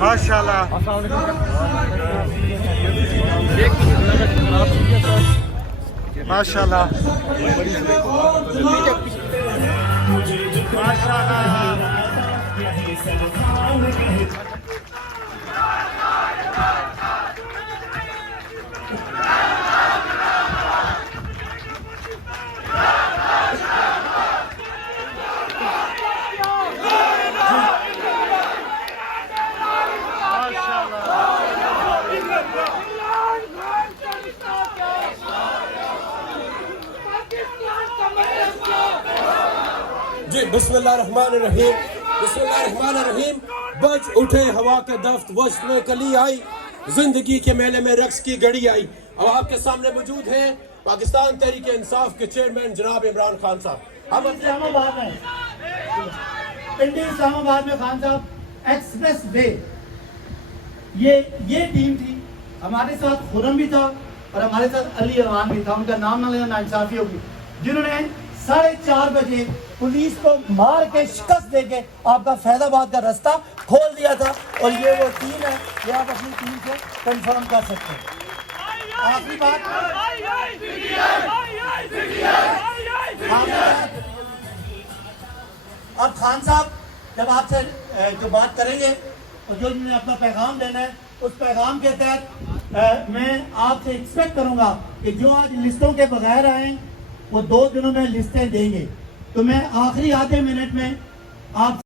माशाल्लाह। माशाल्लाह माशाल्लाह। जी बिस्मिल्लाहिर्रहमानिर्रहीम, बिस्मिल्लाहिर्रहमानिर्रहीम। बज उठे हवा के दफ्त, वस्त में कली आई, जिंदगी के मेले में रक्स की घड़ी आई। अब आपके सामने मौजूद हैं पाकिस्तान तहरीक इंसाफ के चेयरमैन जनाब इमरान खान साहब। हम इस्लामाबाद में पिंडी इस्लामाबाद में खान साहब एक्सप्रेस वे ये टीम थी। हमारे साथ खुरम भी था और हमारे साथ अली अरमान भी था। उनका नाम ना लेना नाइंसाफी होगी। जिन्होंने 4:30 बजे पुलिस को मार के शिकस्त देके आपका फैजाबाद का रास्ता खोल दिया था। और ये वो टीम है, ये आप अपनी टीम से कंफर्म कर सकते हैं। आखिरी बात, अब खान साहब जब आपसे जो बात करेंगे और जो उन्होंने अपना पैगाम देना है, उस पैगाम के तहत मैं आपसे एक्सपेक्ट करूंगा कि जो आज लिस्टों के बगैर आए वो 2 दिनों में लिस्टें देंगे। तो मैं आखिरी आधे मिनट में आप